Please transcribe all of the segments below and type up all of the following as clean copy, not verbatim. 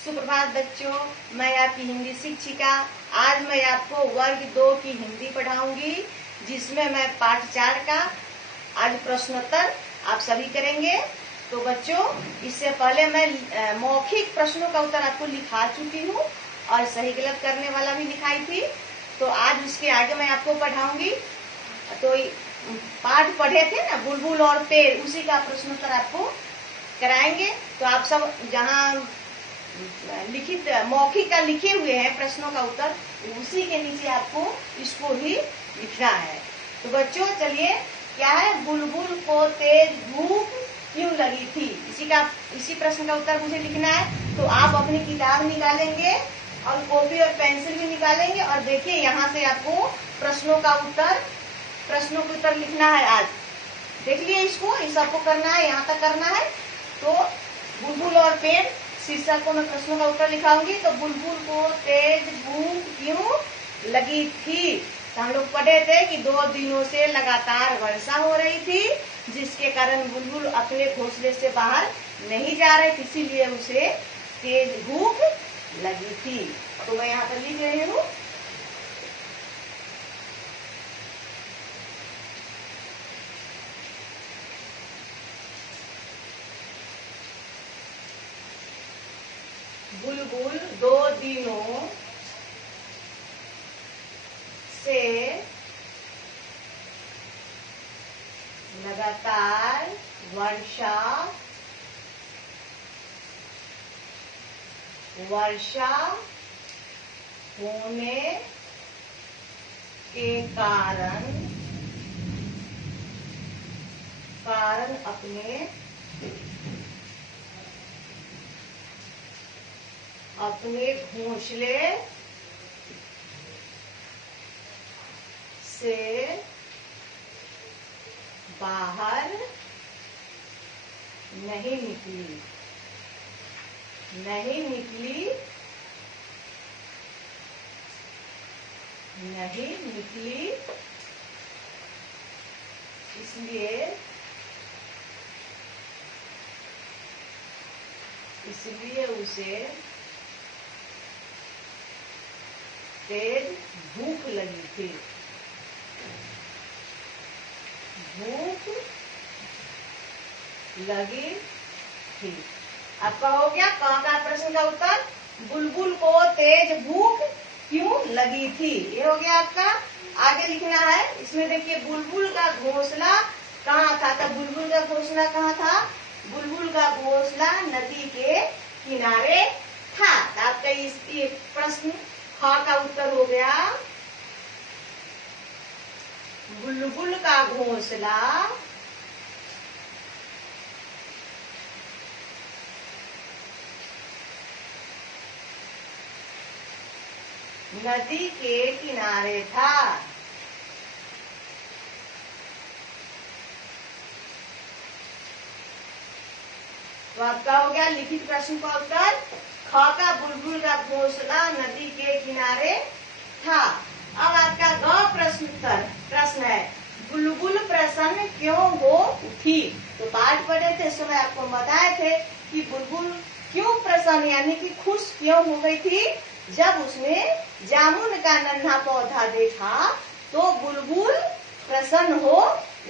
सुप्रभात बच्चों, मैं आपकी हिंदी शिक्षिका। आज मैं आपको वर्ग 2 की हिंदी पढ़ाऊंगी, जिसमें मैं पाठ 4 का आज प्रश्नोत्तर आप सभी करेंगे। तो बच्चों, इससे पहले मैं मौखिक प्रश्नों का उत्तर आपको लिखा चुकी हूँ और सही गलत करने वाला भी लिखाई थी। तो आज उसके आगे मैं आपको पढ़ाऊंगी। तो पाठ पढ़े थे ना, बुलबुल और पेड़, उसी का प्रश्नोत्तर आपको कराएंगे। तो आप सब जहाँ लिखित मौखिक का लिखे हुए हैं प्रश्नों का उत्तर, उसी के नीचे आपको इसको ही लिखना है। तो बच्चों चलिए, क्या है, बुलबुल को तेज भूख क्यों लगी थी, इसी प्रश्न का उत्तर मुझे लिखना है। तो आप अपनी किताब निकालेंगे और कॉपी और पेंसिल भी निकालेंगे और देखिए यहाँ से आपको प्रश्नों के उत्तर लिखना है। आज देख लिए इसको, इस सबको करना है, यहाँ तक करना है। तो बुलबुल और पेड़ शीर्षक को मैं प्रश्नों का उत्तर लिखाऊंगी। तो बुलबुल को तेज भूख क्यों लगी थी। तो हम लोग पढ़े थे कि 2 दिनों से लगातार वर्षा हो रही थी, जिसके कारण बुलबुल अपने घोंसले से बाहर नहीं जा रहे थे, इसीलिए उसे तेज भूख लगी थी। तो मैं यहाँ पर लिख रही हूँ। बुलबुल 2 दिनों से लगातार वर्षा होने के कारण अपने घोंसले से बाहर नहीं निकली। इसलिए उसे तेज भूख लगी थी। आपका हो गया क का प्रश्न का उत्तर। बुलबुल को तेज भूख क्यों लगी थी, ये हो गया आपका। आगे लिखना है, इसमें देखिए बुलबुल का घोंसला कहाँ था। तो बुलबुल का घोंसला कहाँ था। बुलबुल का घोंसला नदी के किनारे था। तो आपका इस प्रश्न ख का उत्तर हो गया। बुलबुल का घोंसला नदी के किनारे था। तो आपका हो गया लिखित प्रश्न का उत्तर ख का, बुलबुल का घोंसला नदी के किनारे था। अब आपका ग प्रश्न है, बुलबुल प्रसन्न क्यों हो उठी। तो पाठ पढ़े थे, समय आपको बताए थे कि बुलबुल क्यों प्रसन्न यानी कि खुश क्यों हो गई थी। जब उसने जामुन का नन्हा पौधा देखा तो बुलबुल प्रसन्न हो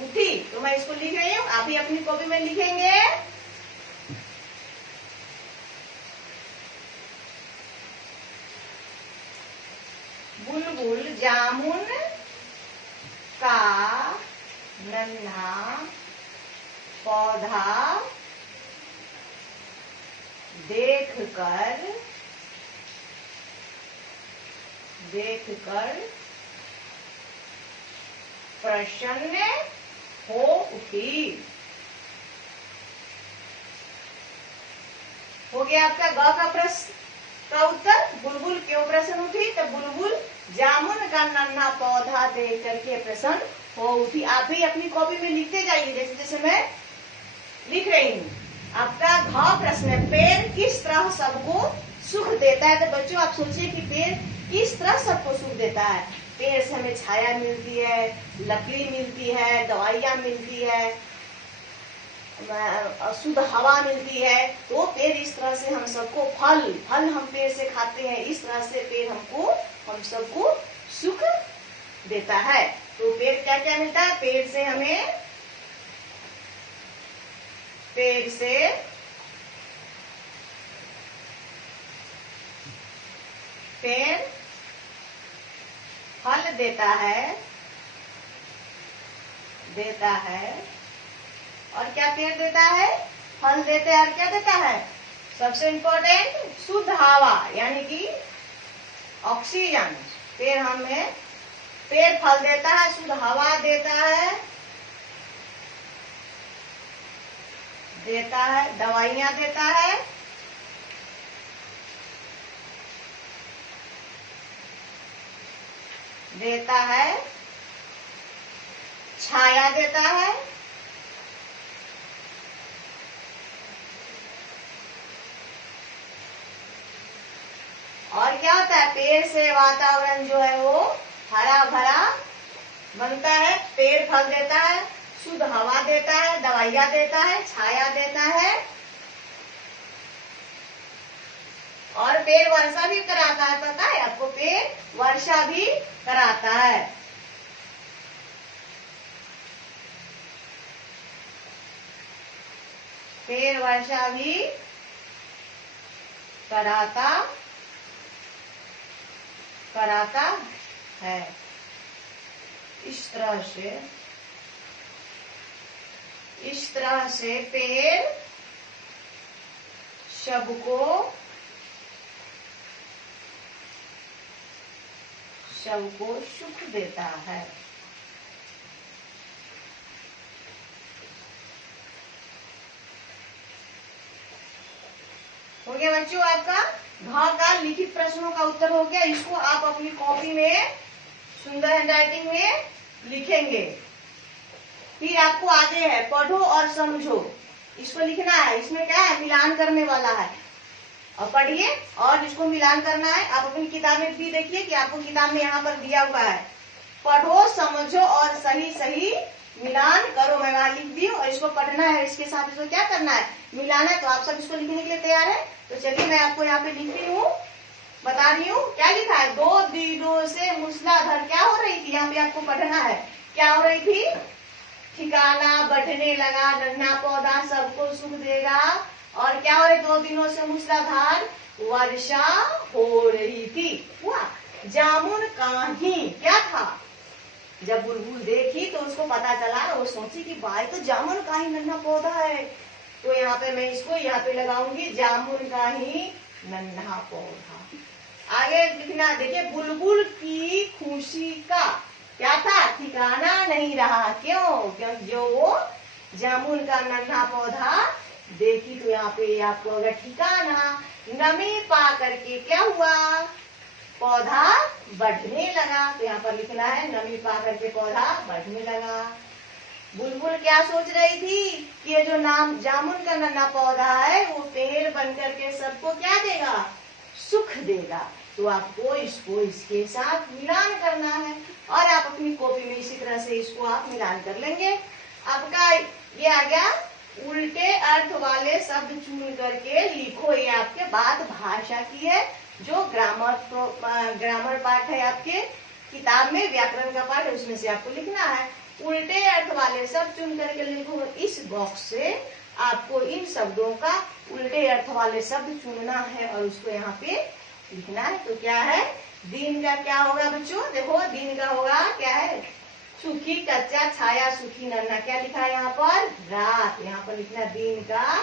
उठी। तो मैं इसको लिख रही हूँ, आप भी अपनी कॉपी में लिखेंगे। बुलबुल जामुन का नन्हा पौधा देखकर प्रसन्न हो उठी। हो गया आपका ग का प्रश्न का उत्तर। बुलबुल क्यों प्रसन्न उठी। तो बुलबुल जामुन का नन्हा पौधा देख करके प्रसन्न हो उठी। आप भी अपनी कॉपी में लिखते जाइए, जैसे जैसे मैं लिख रही हूँ। आपका घ प्रश्न है, पेड़ किस तरह सबको सुख देता है। तो बच्चों आप सोचिए कि पेड़ किस तरह सबको सुख देता है। पेड़ से हमें छाया मिलती है, लकड़ी मिलती है, दवाइयाँ मिलती है शुद्ध हवा मिलती है, तो पेड़ इस तरह से हम सबको फल हम पेड़ से खाते हैं, इस तरह से पेड़ हम सबको सुख देता है। तो पेड़ क्या क्या मिलता है? पेड़ से हमें पेड़ फल देता है और क्या पेड़ देता है? फल देते हैं और क्या देता है? सबसे इम्पोर्टेंट शुद्ध हवा यानी कि ऑक्सीजन। पेड़ फल देता है, शुद्ध हवा देता है, दवाइयां देता है, छाया देता है, और क्या होता है? पेड़ से वातावरण जो है वो हरा भरा बनता है। पेड़ फल देता है, शुद्ध हवा देता है, दवाइयां देता है, छाया देता है, और पेड़ वर्षा भी कराता है। पता है आपको? पेड़ वर्षा भी कराता है। पेड़ वर्षा भी कराता है। इस तरह से पेड़ सबको सुख देता है। हो गया बच्चों आपका घ का लिखित प्रश्नों का उत्तर हो गया। इसको आप अपनी कॉपी में सुंदर हैंडराइटिंग में लिखेंगे। फिर आपको आगे है पढ़ो और समझो। इसको लिखना है। इसमें क्या है? मिलान करने वाला है। और पढ़िए और इसको मिलान करना है। आप अपनी किताब में भी देखिए कि आपको किताब में यहाँ पर दिया हुआ है, पढ़ो समझो और सही सही मिलान करो। मैं वहां लिख दी हूँ और इसको पढ़ना है। इसके साथ इसको क्या करना है? मिलाना है। तो आप सब इसको लिखने के लिए तैयार है? तो चलिए मैं आपको यहाँ पे लिख रही हूँ, बता रही हूँ। क्या लिखा है? 2 दिनों से मूसलाधार क्या हो रही थी? यहाँ पे आपको पढ़ना है। क्या हो रही थी? ठिकाना बढ़ने लगा, नन्हा पौधा सबको सुख देगा। और क्या हो रही? 2 दिनों से मूसलाधार वर्षा हो रही थी। हुआ जामुन काही क्या था? जब बुलबुल देखी तो उसको पता चला, वो सोची कि भाई तो जामुन काही नन्हा पौधा है, तो यहाँ पे मैं इसको यहाँ पे लगाऊंगी जामुन काही नन्हा पौधा। आगे लिखना देखिए, बुलबुल की खुशी का क्या था? ठिकाना नहीं रहा। क्यों? क्योंकि जो वो जामुन का नन्हा पौधा देखी, तो यहाँ पे आपको अगर ठिकाना नमी पा करके क्या हुआ? पौधा बढ़ने लगा। तो यहाँ पर लिखना है नमी पा करके पौधा बढ़ने लगा। बुलबुल क्या सोच रही थी कि ये जो जामुन का नन्हा पौधा है वो पेड़ बन करके सबको क्या देगा? सुख देगा। तो आपको इसको इसके साथ मिलान करना है और आप अपनी कॉपी में इसी तरह से इसको आप मिलान कर लेंगे। आपका ये आ गया। उल्टे अर्थ वाले शब्द चुन करके लिखो। ये आपके बात भाषा की है, जो ग्रामर पार्ट है आपके किताब में, व्याकरण का पार्ट है, उसमें से आपको लिखना है। उल्टे अर्थ वाले शब्द चुन करके लिखो। इस बॉक्स से आपको इन शब्दों का उल्टे अर्थ वाले शब्द चुनना है और उसको यहाँ पे लिखना है। तो क्या है? दिन का क्या होगा बच्चों? देखो दिन का होगा क्या है? सूखी कच्चा, छाया सूखी नन्हा। क्या लिखा है यहाँ पर? रात। यहाँ पर लिखना दिन का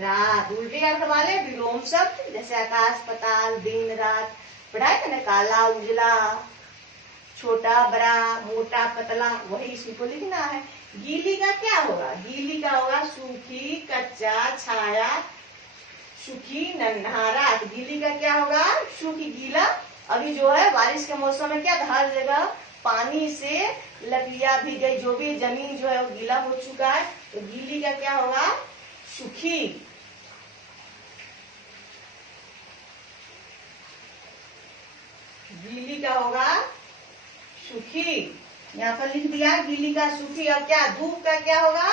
रात। उल्टे अर्थ वाले विलोम शब्द जैसे आकाश पताल, दिन रात पढ़ाए थे ना, काला उजला, छोटा बड़ा, मोटा पतला, वही इसी को लिखना है। गीली का क्या होगा? गीली का होगा सूखी कच्चा छाया सूखी नन्हा रात। गीली का क्या होगा? सूखी गीला। अभी जो है बारिश के मौसम में क्या हर जगह पानी से लकड़ियां भीग गई, जो भी जमीन जो है वो गीला हो चुका है। तो गीली का क्या होगा? सूखी। गीली का होगा सूखी। यहाँ पर लिख दिया गीली का सूखी। और क्या? धूप का क्या होगा?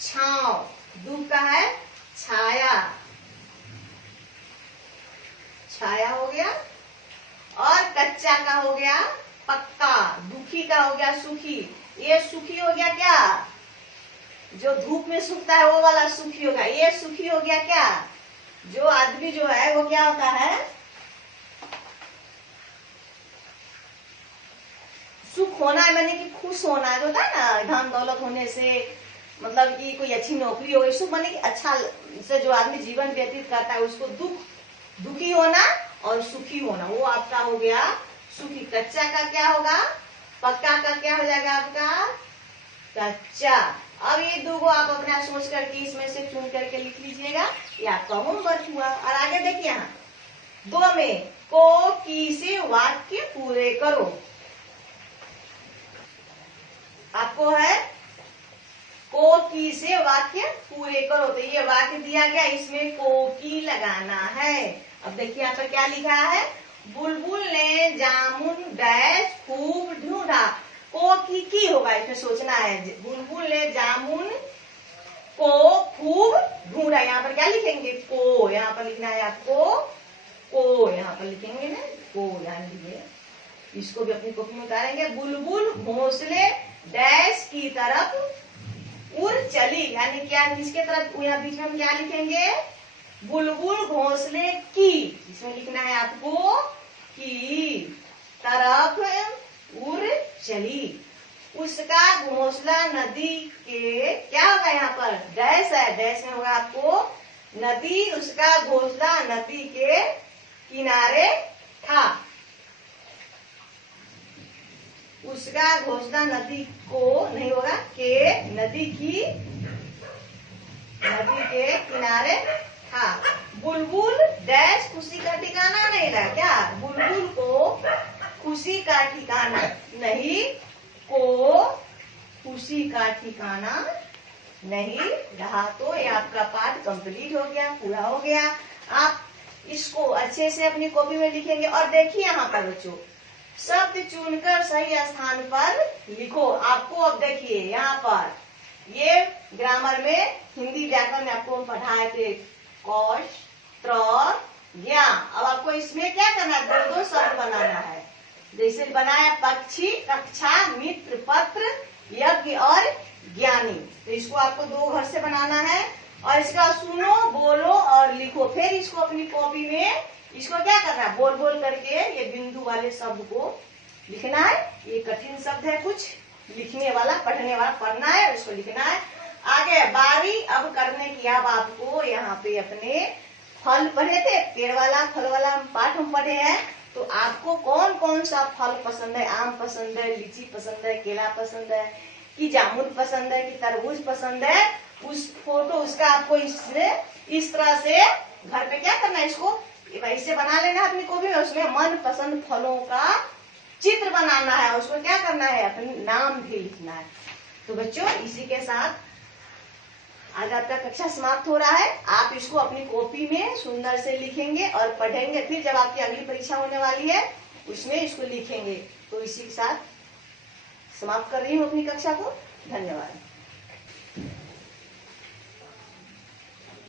छांव। दुख का है छाया, छाया हो गया। और कच्चा का हो गया पक्का, दुखी का हो गया सुखी। ये सुखी हो गया क्या, जो धूप में सूखता है वो वाला सुखी होगा। ये सुखी हो गया क्या, जो आदमी जो है वो क्या होता है, सुख होना है माने कि खुश होना है, होता है ना, धन दौलत होने से, मतलब कि कोई अच्छी नौकरी हो गई, सुख माने कि अच्छा से जो आदमी जीवन व्यतीत करता है उसको दुख, दुखी होना और सुखी होना, वो आपका हो गया सुखी। कच्चा का क्या होगा, पक्का का क्या हो जाएगा आपका कच्चा। अब ये दो को आप अपना सोच करके इसमें से चुन करके लिख लीजिएगा, ये आपका होमवर्क हुआ। और आगे देखिए यहाँ 2 में को की से वाक्य पूरे करो। आपको है को की से वाक्य पूरे करो, तो ये वाक्य दिया गया, इसमें को की लगाना है। अब देखिए यहाँ पर क्या लिखा है, बुलबुल ने जामुन डैश खूब ढूंढा। को की होगा, इसमें सोचना है। बुलबुल ने जामुन को खूब ढूंढा, यहाँ पर क्या लिखेंगे को, यहाँ पर लिखना है आपको को, यहाँ पर लिखेंगे ना को, ध्यान दीजिए। इसको भी अपनी कॉपी में उतारेंगे। बुलबुल घोंसले डैश की तरफ उड़ चली, यानी क्या, किसके तरफ, यहाँ बीच में हम क्या लिखेंगे बुलबुल घोंसले की, इसमें लिखना है आपको की तरफ उड़ चली। उसका घोंसला नदी के, क्या होगा यहाँ पर डैश है, डैश में होगा आपको नदी, उसका घोंसला नदी के किनारे था। उसका घोंसला नदी को नहीं होगा, के नदी के किनारे था। बुलबुल डैश खुशी का ठिकाना नहीं रहा, क्या बुलबुल को खुशी का ठिकाना नहीं, को खुशी का ठिकाना नहीं रहा। तो ये आपका पाठ कंप्लीट हो गया, पूरा हो गया। आप इसको अच्छे से अपनी कॉपी में लिखेंगे। और देखिए यहाँ पर बच्चों, शब्द चुनकर सही स्थान पर लिखो। आपको अब देखिए यहाँ पर ये ग्रामर में, हिंदी व्याकरण में आपको हम पढ़ाए थे कौश त्र ज्ञा। अब आपको इसमें क्या करना है, 2 शब्द बनाना है। जैसे बनाया पक्षी, कक्षा, मित्र, पत्र, यज्ञ और ज्ञानी। तो इसको आपको 2 घर से बनाना है। और इसका सुनो, बोलो और लिखो। फिर इसको अपनी कॉपी में इसको क्या करना है, बोल बोल करके ये बिंदु वाले शब्द को लिखना है। ये कठिन शब्द है कुछ, लिखने वाला, पढ़ने वाला, पढ़ना है, इसको लिखना है। आगे बारी अब करने की, अब आपको यहाँ पे अपने फल पढ़े थे, पेड़ वाला फल वाला पाठ हम पढ़े हैं। तो आपको कौन कौन सा फल पसंद है, आम पसंद है, लीची पसंद है, केला पसंद है, कि जामुन पसंद है, कि तरबूज पसंद है, उस फोटो उसका आपको इस तरह से घर पे क्या करना है, इसको वैसे बना लेना अपनी कॉपी में। उसमें मन पसंद फलों का चित्र बनाना है, उसको क्या करना है, अपने नाम भी लिखना है। तो बच्चों इसी के साथ आज आपका कक्षा समाप्त हो रहा है। आप इसको अपनी कॉपी में सुंदर से लिखेंगे और पढ़ेंगे। फिर जब आपकी अगली परीक्षा होने वाली है उसमें इसको लिखेंगे। तो इसी के साथ समाप्त कर रही हूँ अपनी कक्षा को। धन्यवाद।